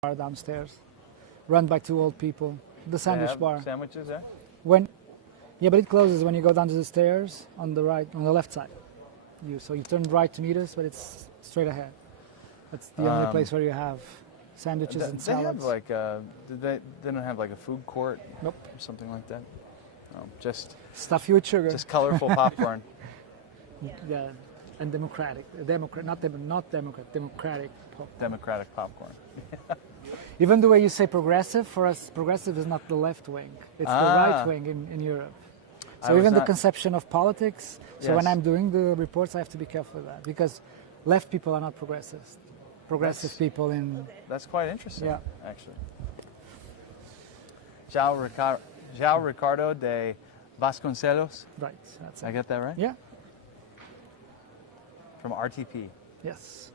bar downstairs, run by two old people. The sandwich bar. Sandwiches there? Yeah, but it closes when you go down to the stairs on the left side. So you turn right to meet us, but it's straight ahead. That's the only place where you have sandwiches and salads. They have they don't have like a food court? Nope. Or something like that? Oh, just stuff you with sugar. Just colorful popcorn. Yeah, and democratic. Democratic. Democratic popcorn. Even the way you say progressive, for us, progressive is not the left wing. It's the right wing in Europe. So even the conception of politics. So when I'm doing the reports, I have to be careful with that because left people are not progressives. Progressive people in... That's quite interesting, yeah. Actually. João Ricardo de Vasconcelos. Right. That's I get that right? Yeah. From RTP. Yes.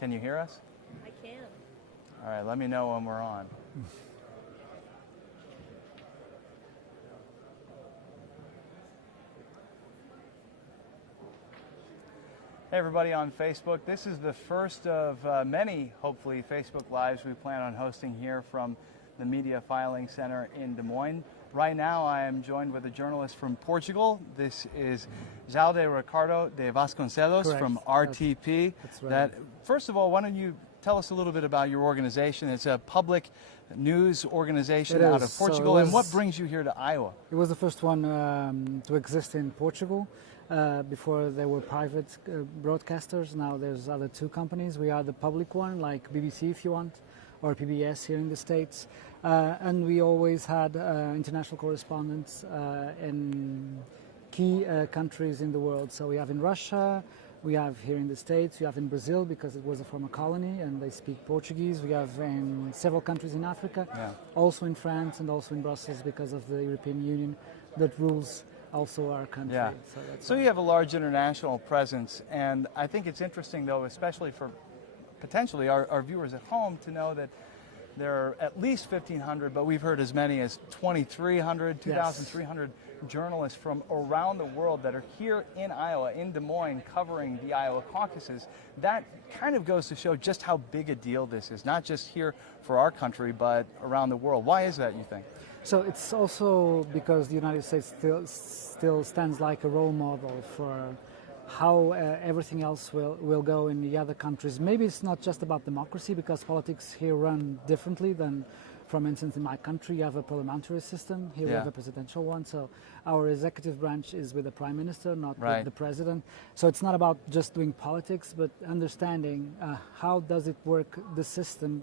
Can you hear us? I can. All right, let me know when we're on. Hey everybody on Facebook. This is the first of many, hopefully, Facebook Lives we plan on hosting here from the Media Filing Center in Des Moines. Right now I am joined with a journalist from Portugal. This is João de Ricardo de Vasconcelos. Correct. From RTP. That's right. First of all, why don't you tell us a little bit about your organization? It's a public news organization out of Portugal. And what brings you here to Iowa? It was the first one to exist in Portugal. Before there were private broadcasters. Now there's other two companies. We are the public one, like BBC if you want, or PBS here in the States. And we always had international correspondents in key countries in the world. So we have in Russia, we have here in the States, we have in Brazil because it was a former colony and they speak Portuguese. We have in several countries in Africa, also in France and also in Brussels because of the European Union that rules also our country. Yeah. So you have a large international presence, and I think it's interesting, though, especially for potentially our viewers at home, to know that there are at least 1,500, but we've heard as many as 2,300, 2,300 journalists from around the world that are here in Iowa, in Des Moines, covering the Iowa caucuses. That kind of goes to show just how big a deal this is, not just here for our country, but around the world. Why is that, you think? So it's also because the United States still stands like a role model for how everything else will go in the other countries. Maybe it's not just about democracy because politics here run differently than, for instance, in my country you have a parliamentary system. Here we have a presidential one. So our executive branch is with the prime minister, not with the president. So it's not about just doing politics, but understanding how does it work, the system,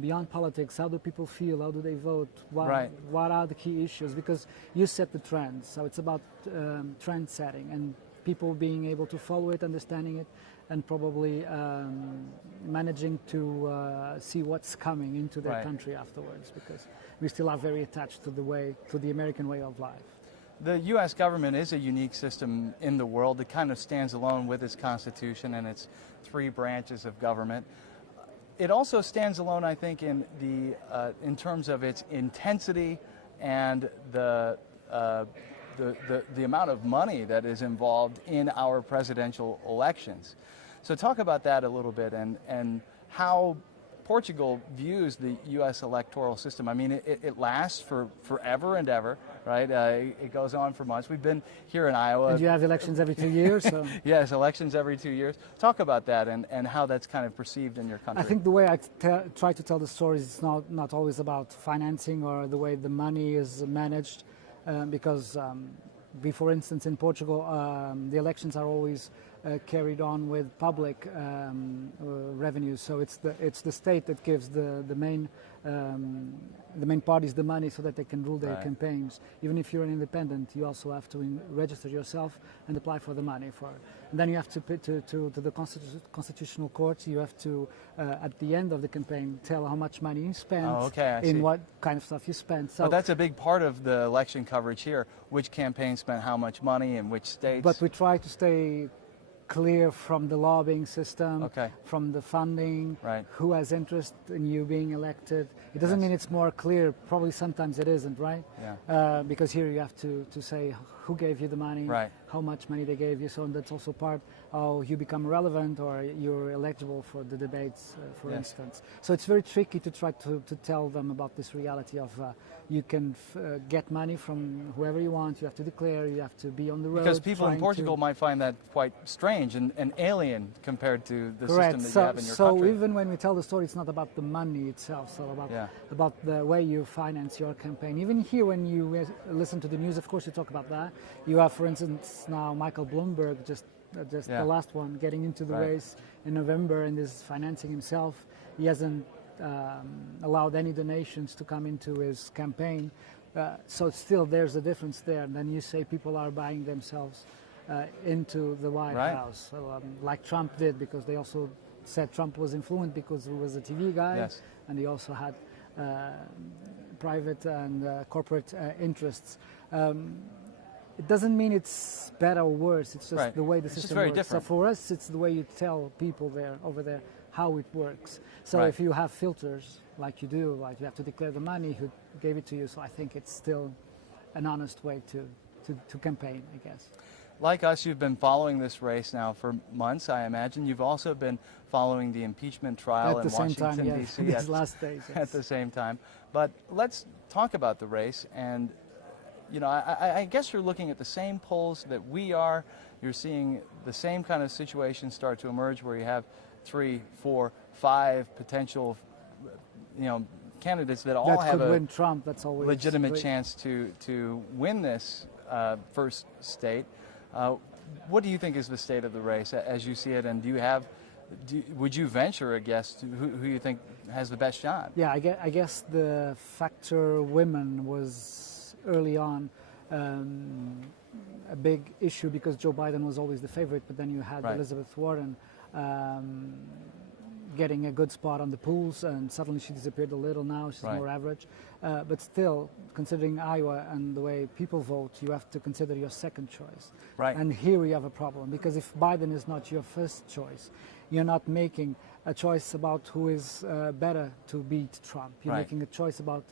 beyond politics. How do people feel? How do they vote? What are the key issues? Because you set the trends. So it's about trend setting and people being able to follow it, understanding it, and probably managing to see what's coming into their country afterwards, because we still are very attached to the American way of life. The U.S. government is a unique system in the world. It kind of stands alone with its constitution and its three branches of government. It also stands alone, I think, in terms of its intensity and the amount of money that is involved in our presidential elections. So talk about that a little bit and how Portugal views the U.S. electoral system. I mean, it lasts for forever and ever, right? It goes on for months. We've been here in Iowa. And you have elections every 2 years. So. Yes, elections every 2 years. Talk about that and how that's kind of perceived in your country. I think the way I try to tell the stories is not always about financing or the way the money is managed, because for instance, in Portugal, the elections are always carried on with public revenues. So it's the state that gives the main parties the money so that they can rule their campaigns. Even if you're an independent, you also have to register yourself and apply for the money for it. And then you have to pay to the constitutional court. You have to at the end of the campaign tell how much money you spent, what kind of stuff you spent. So but that's a big part of the election coverage here. Which campaign spent how much money in which states? But we try to stay clear from the lobbying system, from the funding, who has interest in you being elected. It doesn't mean it's more clear. Probably sometimes it isn't, right? Yeah. Because here you have to say who gave you the money, Right. how much money they gave you. So that's also part how you become relevant or you're eligible for the debates, for Yes. instance. So it's very tricky to try to tell them about this reality of you can get money from whoever you want. You have to declare. You have to be on the road. Because people in trying Portugal to, might find that quite strange and alien compared to the correct. system that you have in your so country. even when we tell the story, it's not about the money itself. So about the way you finance your campaign. Even here, when you listen to the news, of course, you talk about that. You have, for instance, now Michael Bloomberg, just the last one, getting into the Right. race in November and is financing himself. He hasn't allowed any donations to come into his campaign. So still, there's a difference there. And then you say people are buying themselves into the White Right. House, so, like Trump did, because they also said Trump was influenced because he was a TV guy, Yes. and he also had private and corporate interests. It doesn't mean it's better or worse. It's just Right. the way the It's just system very works. different. So for us, it's the way you tell people over there how it works. So Right. if you have filters like you do, like you have to declare the money who gave it to you. So I think it's still an honest way to campaign, I guess. Like us, you've been following this race now for months, I imagine. You've also been following the impeachment trial At in the same Washington, time, yes. D.C. These last days, at yes. the same time. But let's talk about the race. And, you know, I guess you're looking at the same polls that we are. You're seeing the same kind of situation start to emerge where you have 3, 4, 5 potential, you know, candidates that all That have could a win Trump. That's always legitimate great. chance to win this first state. What do you think is the state of the race as you see it, and would you venture a guess to who you think has the best shot? Yeah, I guess the factor women was early on a big issue because Joe Biden was always the favorite, but then you had Right. Elizabeth Warren getting a good spot on the polls, and suddenly she disappeared a little. Now she's Right. more average, but still, considering Iowa and the way people vote, you have to consider your second choice. Right. And here we have a problem because if Biden is not your first choice, you're not making a choice about who is better to beat Trump. You're Right. making a choice about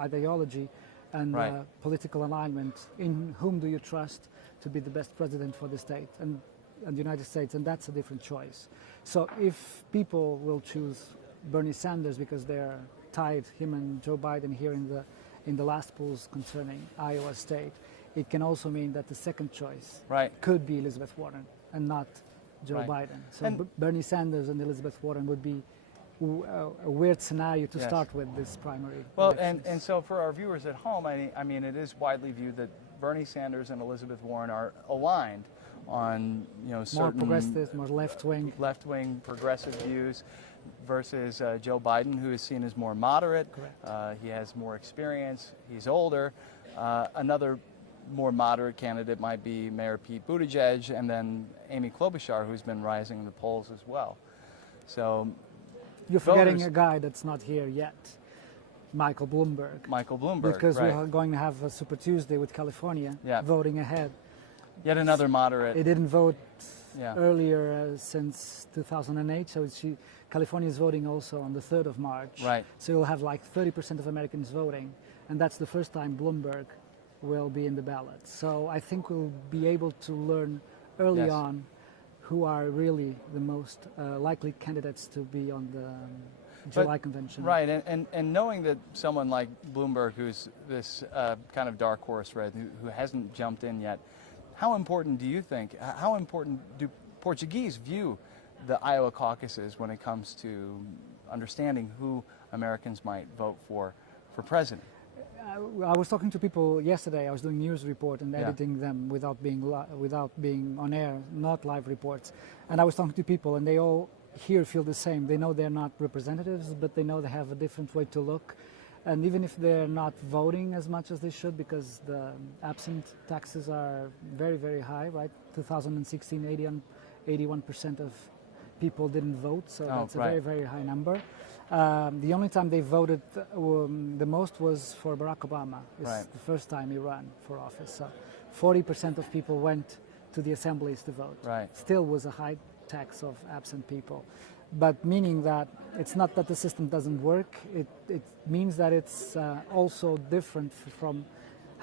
ideology and Right. political alignment. In whom do you trust to be the best president for the state and the United States? And that's a different choice. So if people will choose Bernie Sanders because they're tied, him and Joe Biden here in the last polls concerning Iowa State, it can also mean that the second choice Right. could be Elizabeth Warren and not Joe Right. Biden. So And- Bernie Sanders and Elizabeth Warren would be a weird scenario to Yes. start with this primary. Well, elections. and so for our viewers at home, I mean, it is widely viewed that Bernie Sanders and Elizabeth Warren are aligned on, you know, more certain progressive, more left-wing. left-wing progressive views versus Joe Biden, who is seen as more moderate. Correct. He has more experience. He's older. Another more moderate candidate might be Mayor Pete Buttigieg, and then Amy Klobuchar, who's been rising in the polls as well. So You're forgetting voters- a guy that's not here yet, Michael Bloomberg. Michael Bloomberg, Because right. we're going to have a Super Tuesday with California Yeah. voting ahead. Yet another moderate. It didn't vote Yeah. earlier since 2008, so California is voting also on the 3rd of March. Right. So you'll have like 30% of Americans voting, and that's the first time Bloomberg will be in the ballot. So I think we'll be able to learn early Yes. on who are really the most likely candidates to be on the July convention. Right, and knowing that someone like Bloomberg, who's this kind of dark horse, right, who hasn't jumped in yet, how important do you think, how important do Portuguese view the Iowa caucuses when it comes to understanding who Americans might vote for president? I was talking to people yesterday. I was doing news report and Yeah. editing them without being on air, not live reports. And I was talking to people, and they all here feel the same. They know they're not representatives, but they know they have a different way to look. And even if they're not voting as much as they should, because the absent taxes are very, very high, right? 2016, 81% of people didn't vote, so that's a right. very, very high number. The only time they voted the most was for Barack Obama. It's Right. the first time he ran for office. So 40% of people went to the assemblies to vote. Right. Still was a high tax of absent people. But meaning that it's not that the system doesn't work, it means that it's also different from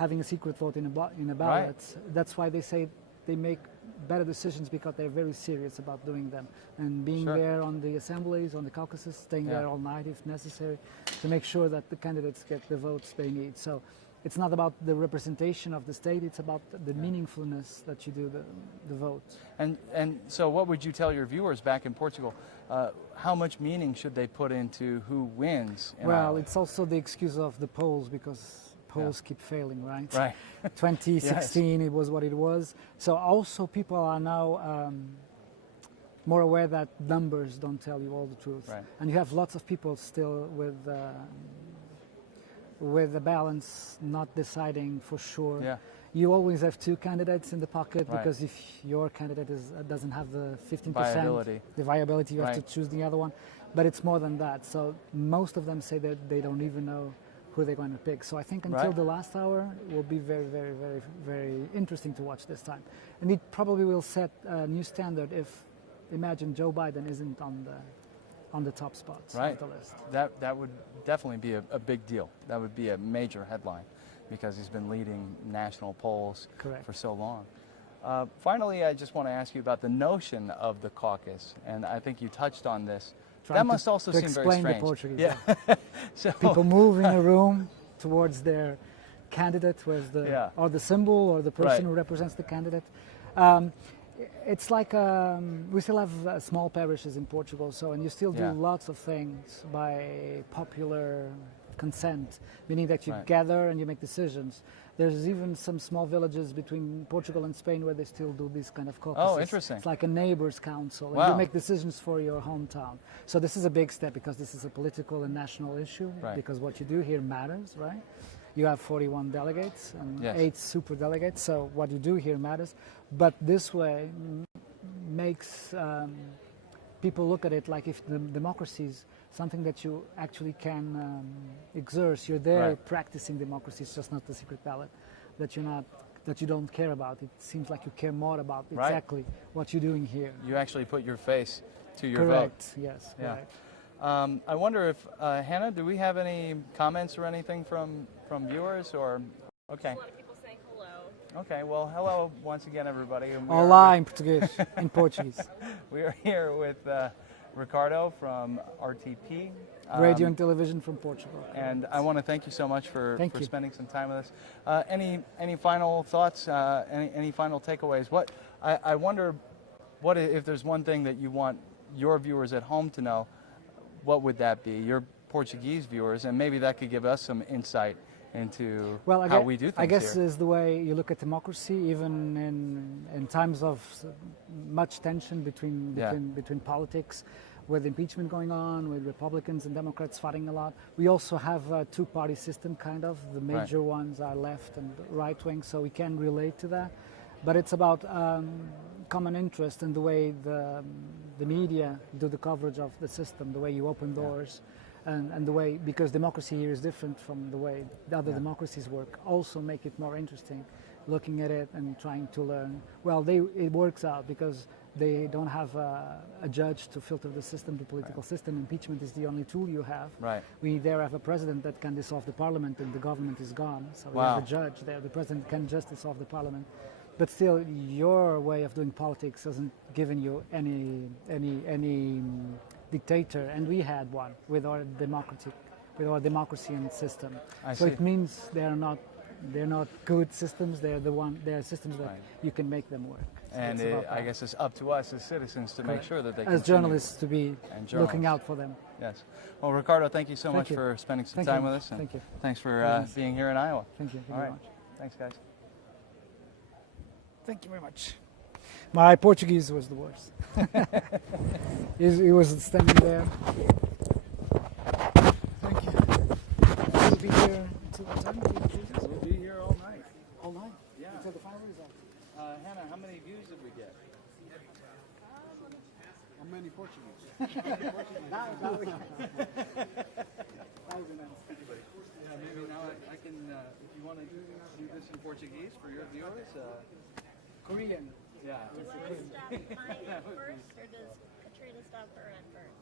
having a secret vote in a ballot. That's why they say they make better decisions, because they're very serious about doing them and being there on the assemblies, on the caucuses, staying there all night if necessary, to make sure that the candidates get the votes they need. So it's not about the representation of the state, it's about the meaningfulness that you do the vote. And so what would you tell your viewers back in Portugal? How much meaning should they put into who wins in Iowa? It's also the excuse of the polls, because polls keep failing, right? Right. 2016, it was what it was. So also people are now more aware that numbers don't tell you all the truth. Right. And you have lots of people still with the balance, not deciding for sure. Yeah. You always have two candidates in the pocket, Right. because if your candidate doesn't have the 15%, Viability. the viability, you have Right. to choose the other one. But it's more than that. So most of them say that they don't even know who they're going to pick. So I think until the last hour, it will be very, very, very, very interesting to watch this time. And it probably will set a new standard if, imagine, Joe Biden isn't on the top spots Right. of the list. That would definitely be a big deal. That would be a major headline, because he's been leading national polls for so long. Finally, I just want to ask you about the notion of the caucus, and I think you touched on this. That must also seem very strange. Explain the Portuguese. Yeah. So people move in a room towards their candidate, with or the symbol, or the person who represents the candidate. It's like we still have small parishes in Portugal, and you still do lots of things by popular consent, meaning that you gather and you make decisions. There's even some small villages between Portugal and Spain where they still do this kind of caucuses. Oh, interesting. It's like a neighbor's council, Wow. and you make decisions for your hometown. So this is a big step, because this is a political and national issue, because what you do here matters, right? You have 41 delegates and 8 super delegates, so what you do here matters. But this way makes people look at it like if the democracy is something that you actually can exert. You're there practicing democracy. It's just not the secret ballot that you don't care about. It seems like you care more about exactly what you're doing here. You actually put your face to your Correct. vote. Yes. Yeah. Correct. I wonder if Hannah, do we have any comments or anything from viewers? Or okay. A lot of people saying hello. Okay. Well, hello once again, everybody. And we Olá in Portuguese. In Portuguese. We are here with Ricardo from RTP. Radio and television from Portugal. And I want to thank you so much for you. spending some time with us. Any final thoughts? Any final takeaways? I wonder, what if there's one thing that you want your viewers at home to know? What would that be? Your Portuguese viewers, and maybe that could give us some insight into how we do things I guess here. is the way you look at democracy, even in times of much tension between politics, with impeachment going on, with Republicans and Democrats fighting a lot. We also have a two-party system, kind of. The major ones are left and right wing, so we can relate to that. But it's about common interest in the way the media do the coverage of the system, the way you open doors, and the way, because democracy here is different from the way the other democracies work, also make it more interesting, looking at it and trying to learn. Well, it works out because they don't have a judge to filter the system, the political system. Impeachment is the only tool you have. Right. We there have a president that can dissolve the parliament, and the government is gone. So we have a judge there. The president can just dissolve the parliament. But still, your way of doing politics hasn't given you any dictator, and we had one with our democracy and system. So it means they're not good systems. They're systems that you can make them work. So and I guess it's up to us as citizens to make sure that they as journalists to be looking out for them. Yes. Well, Ricardo, thank you so much for spending some time with us. And thank you. Thanks for being here in Iowa. Thank you. All right. Thanks, guys. Thank you very much. My Portuguese was the worst. He was standing there. Thank you. We'll be here until what time? We'll be here all night. All night? Yeah. Until the final result. Hannah, how many views did we get? How many Portuguese? Yeah, maybe now I can, if you want to do this in Portuguese for your viewers. Korean. Yeah. Do I stop mine first, or does Katrina stop her at first?